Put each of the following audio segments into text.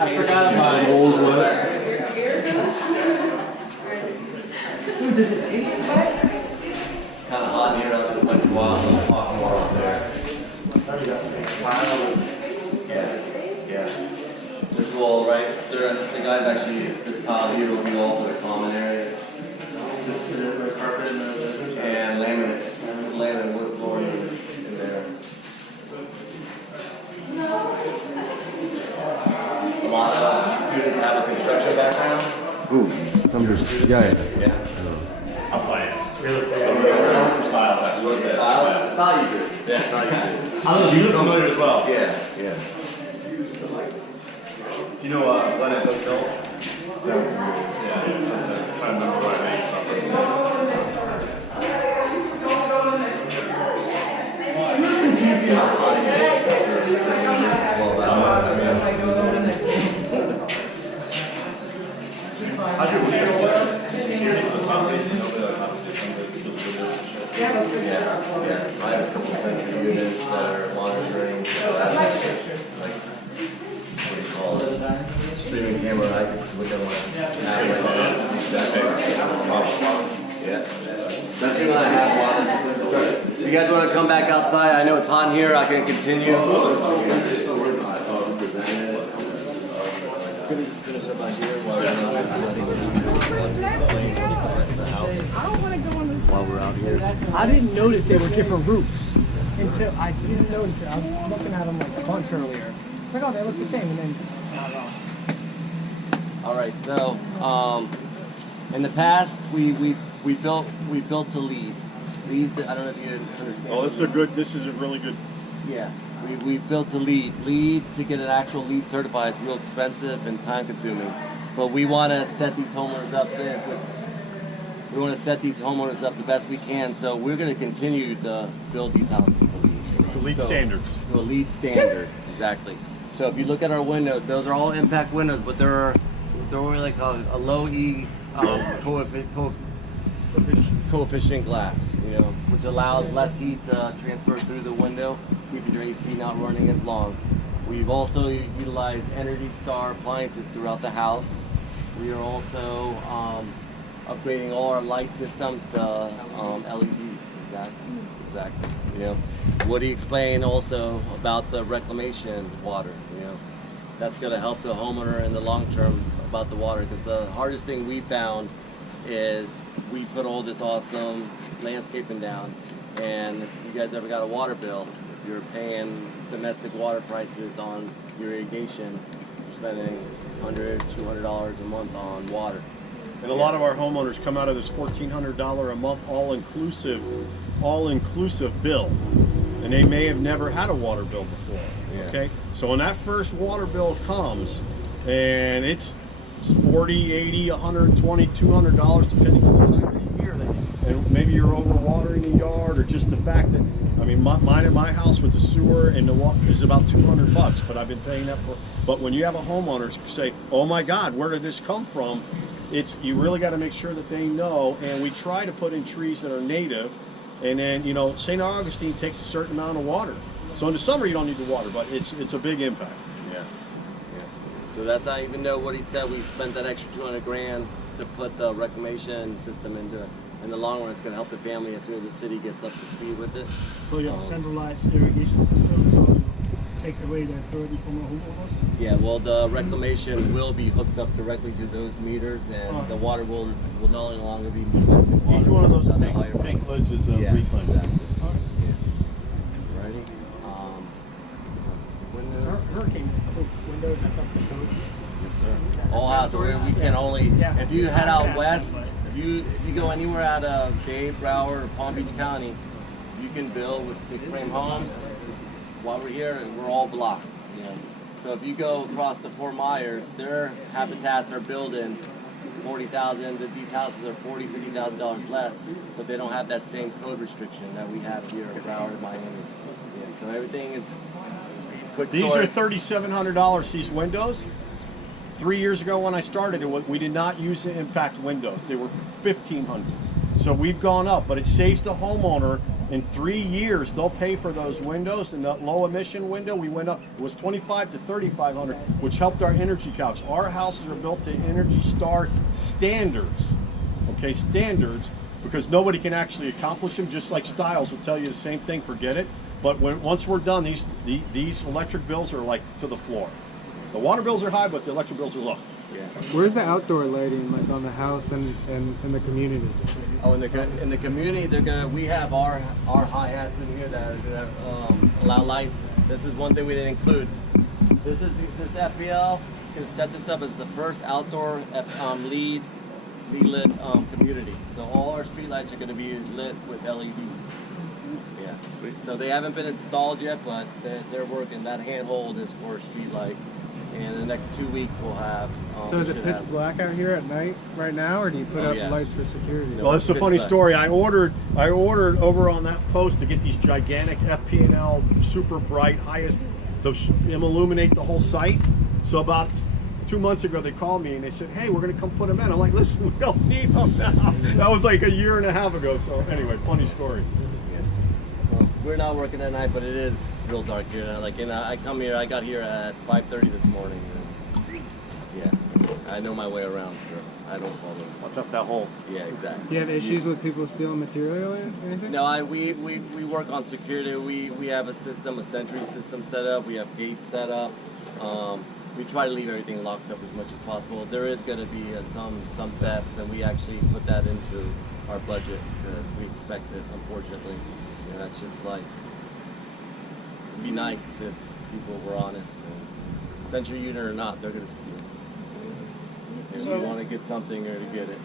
I forgot about it. Does it taste bad? Kind of hot here on this like wild talk more out there. Yeah. This wall right there, the guys actually, this tile here will be all for the common areas. And laminate wood flooring in there. A lot of students have a construction background. Yeah. I'm finance. Real estate. For style. I thought you did. Yeah, I thought you did. I know you look familiar as well. Yeah. Do you know Glen Hotel? So, yeah. I'm trying to remember what I made. How's your security for the properties? Yeah. I have a couple century units that are monitoring that. Like, what do you call it? Streaming camera. I can look at Yeah. Especially when I have a lot of. You guys want to come back outside? I know it's hot in here. I can continue. While we're out here, I didn't notice they were different roofs until I didn't notice it. I was looking at them like a bunch earlier. Like, oh, they look the same, and then not at all. All right, so in the past we built to lead. Leads. I don't know if you understand. Oh, this is a really good. Yeah, we built to lead. Lead to get an actual lead certified is real expensive and time consuming. But we want to set these homeowners up there. We want to set these homeowners up the best we can. So we're going to continue to build these houses To lead standards. To a lead standard, exactly. So if you look at our windows, those are all impact windows, but they're only like a low E coefficient glass, which allows less heat to transfer through the window, keeping your AC not running as long. We've also utilized Energy Star appliances throughout the house. We are also upgrading all our light systems to LED. Exactly. Woody explained also about the reclamation water. That's going to help the homeowner in the long term about the water, because the hardest thing we found is we put all this awesome landscaping down, and if you guys ever got a water bill, if you're paying domestic water prices on your irrigation, you're spending $100, $200 a month on water. And a lot of our homeowners come out of this $1,400 a month all-inclusive bill, and they may have never had a water bill before. Yeah. Okay, so when that first water bill comes, and it's $40, $80, $120, $200 depending on the time of the year, and maybe you're overwatering the yard, or just the fact that, I mean, mine at my house with the sewer and the water is about $200, but I've been paying that for. But when you have a homeowner say, "Oh my God, where did this come from?" You really got to make sure that they know, and we try to put in trees that are native, and then St. Augustine takes a certain amount of water, so in the summer you don't need the water, but it's a big impact. Yeah. So that's how, even though what he said, we spent that extra $200,000 to put the reclamation system into it. In the long run, it's going to help the family as soon as the city gets up to speed with it. So you have a centralized irrigation system, so take away the burden from the homeowners? Yeah, well, the reclamation will be hooked up directly to those meters, and the water will no longer be domestic water. Each one of those on the pink higher level. lids is a reclaim. Exactly. All right. Yeah. Ready? Hurricane windows, that's up to code. Yes, sir. All houses. We can only, if you head out west, if you go anywhere out of Dade, Broward, or Palm Beach County, you can build with stick frame homes. While we're here, and we're all blocked. So if you go across the Fort Myers, their habitats are building $40,000. These houses are $40,000, $50,000 less, but they don't have that same code restriction that we have here in Broward and Miami. So everything is. These are $3,700. These windows. 3 years ago when I started, we did not use the impact windows. They were $1,500. So we've gone up, but it saves the homeowner In 3 years, they'll pay for those windows. And that low emission window, we went up, it was 25 to 3,500, which helped our energy calcs. Our houses are built to Energy Star standards, okay, standards, because nobody can actually accomplish them, just like Styles will tell you the same thing, forget it. But once we're done, these electric bills are like to the floor. The water bills are high, but the electric bills are low. Yeah. Where's the outdoor lighting, like on the house and in the community? Oh, in the community, we have our hi-hats in here that are gonna allow lights. This is one thing we didn't include. This FPL is gonna set this up as the first outdoor lead lit community. So all our street lights are gonna be lit with LEDs. Yeah. Sweet. So they haven't been installed yet, but they're working. That handhold is for a street light. And in the next 2 weeks we'll have. So is it pitch black out here at night right now, or do you put up lights for security? Well, it's a funny story. I ordered over on that post to get these gigantic FP&L, super bright, highest, to illuminate the whole site. So about 2 months ago, they called me and they said, "Hey, we're going to come put them in." I'm like, "Listen, we don't need them now." That was like a year and a half ago. So anyway, funny story. Well, we're not working at night, but it is real dark here. Like, I come here. I got here at 5:30 this morning. And yeah, I know my way around. So I don't bother. Watch out that hole. Yeah, exactly. Do you have issues with people stealing material or anything? No, we work on security. We have a sentry system set up. We have gates set up. We try to leave everything locked up as much as possible. There is going to be some theft, and we actually put that into our budget. We expect it, unfortunately. You know, that's just life. It'd be nice if people were honest. Sentry unit or not, they're going to steal. If you want to get something or to get it.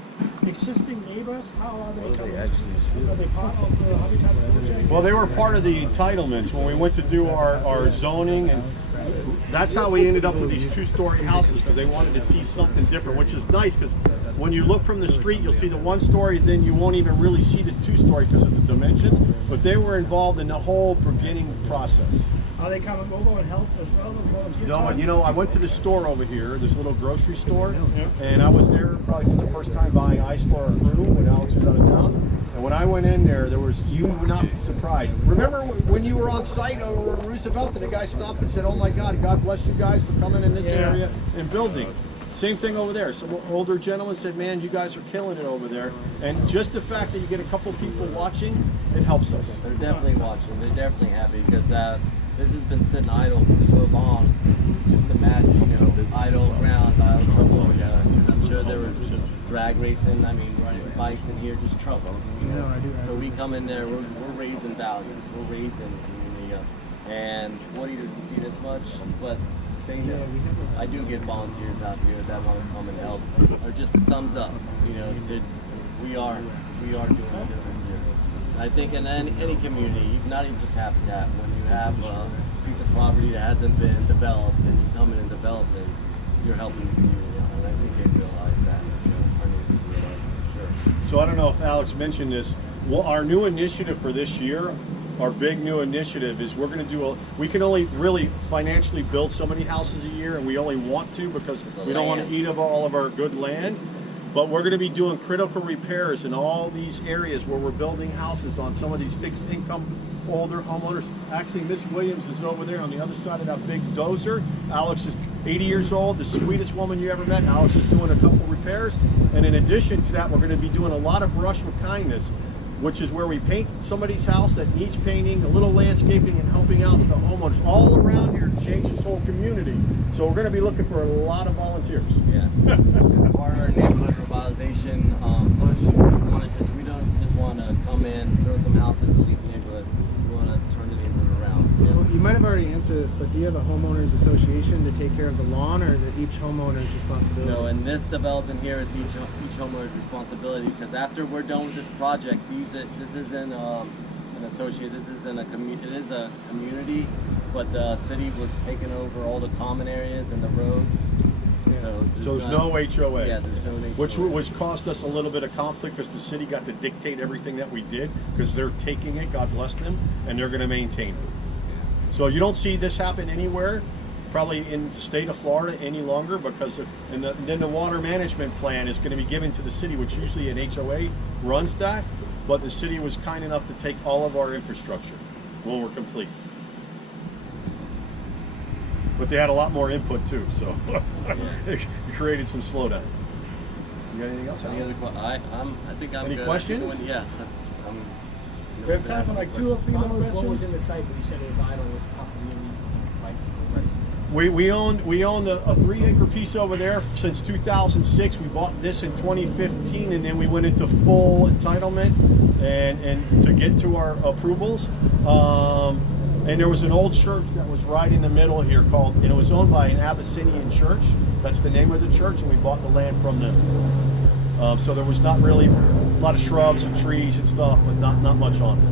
Existing neighbors, how are they coming? actually steal. Are they part of the Habitat project? Well, they were part of the entitlements when we went to do our zoning, and that's how we ended up with these two-story houses, because they wanted to see something different, which is nice, because when you look from the street, you'll see the one-story, then you won't even really see the two-story because of the dimensions, but they were involved in the whole beginning process. Are they coming over and help as well? I went to the store over here, this little grocery store, and I was there probably for the first time buying ice for our crew when Alex was out of town. And when I went in there, you would not be surprised. Remember when you were on site over in Roosevelt and the guy stopped and said, "Oh my God, God bless you guys for coming in this area and building." Same thing over there. Some older gentleman said, "Man, you guys are killing it over there." And just the fact that you get a couple people watching, it helps us. They're definitely watching. They're definitely happy because this has been sitting idle for so long. Just imagine, idle grounds, idle trouble. I'm sure there was drag racing. I mean, riding bikes in here, just trouble. So we come in there, we're raising values, we're raising community up. And Woody doesn't see this much, but they know. I do get volunteers out here that want to come and help, or just a thumbs up. We are doing a difference here. And I think in any community, not even just Habitat, when you have a piece of property that hasn't been developed and you come in and develop it, you're helping the community out. And I think they realize that. Our neighbors realize it for sure. So I don't know if Alex mentioned this. Well, our new initiative for this year, our big new initiative is we're going to do we can only really financially build so many houses a year, and we only want to because we don't want to eat up all of our good land. But we're going to be doing critical repairs in all these areas where we're building houses on some of these fixed income older homeowners. Actually, Miss Williams is over there on the other side of that big dozer. Alex is 80 years old, the sweetest woman you ever met. Alex is doing a couple repairs. And in addition to that, we're going to be doing a lot of Brush with Kindness, which is where we paint somebody's house that needs painting, a little landscaping, and helping out the homeowners all around here to change this whole community. So we're going to be looking for a lot of volunteers. Yeah. Part of our neighborhood revitalization push. We don't just want to come in, throw some houses, and leave the neighborhood. We want to turn the neighborhood around. Well, you might have already answered this, but do you have a homeowners association to take care of the lawn, or is it each homeowner's responsibility? No, in this development here, it's each homeowner's responsibility, because after we're done with this project, this isn't an associate, this isn't a community, it is a community, but the city was taking over all the common areas and the roads. So there's no HOA. Yeah, there's no HOA. Which cost us a little bit of conflict because the city got to dictate everything that we did because they're taking it, God bless them, and they're going to maintain it. So you don't see this happen anywhere, probably in the state of Florida any longer, because then the water management plan is going to be given to the city, which usually an HOA runs that. but the city was kind enough to take all of our infrastructure when we're complete. But they had a lot more input too, so it created some slowdown. You got anything else? Any other I think I'm Any good. questions? Yeah, that's. We have time for like 2 or 3 more questions. What was in the site that you said it was idle with a couple of years? We owned a 3-acre piece over there since 2006. We bought this in 2015, and then we went into full entitlement and to get to our approvals. And there was an old church that was right in the middle here called, and it was owned by an Abyssinian church. That's the name of the church, and we bought the land from them. So there was not really a lot of shrubs and trees and stuff, but not much on it.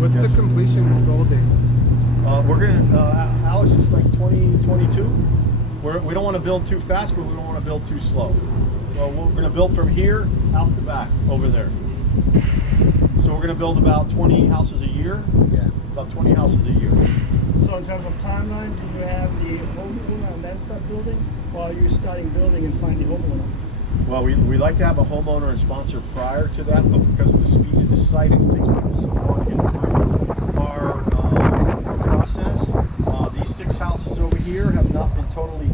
What's the completion goal date? We're gonna, Alex, it's like 2022. We don't want to build too fast, but we don't want to build too slow. So we're gonna build from here out the back over there. So we're gonna build about 20 houses a year. Yeah. About 20 houses a year. So in terms of timeline, do you have the homeowner and then start building, or are you starting building and find the homeowner? Well, we like to have a homeowner and sponsor prior to that, but because of the speed of the site, it takes people so long to get through our process. These 6 houses over here have not been totally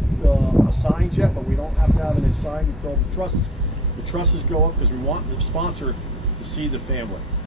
assigned yet, but we don't have to have it assigned until the trusses go up, because we want the sponsor to see the family.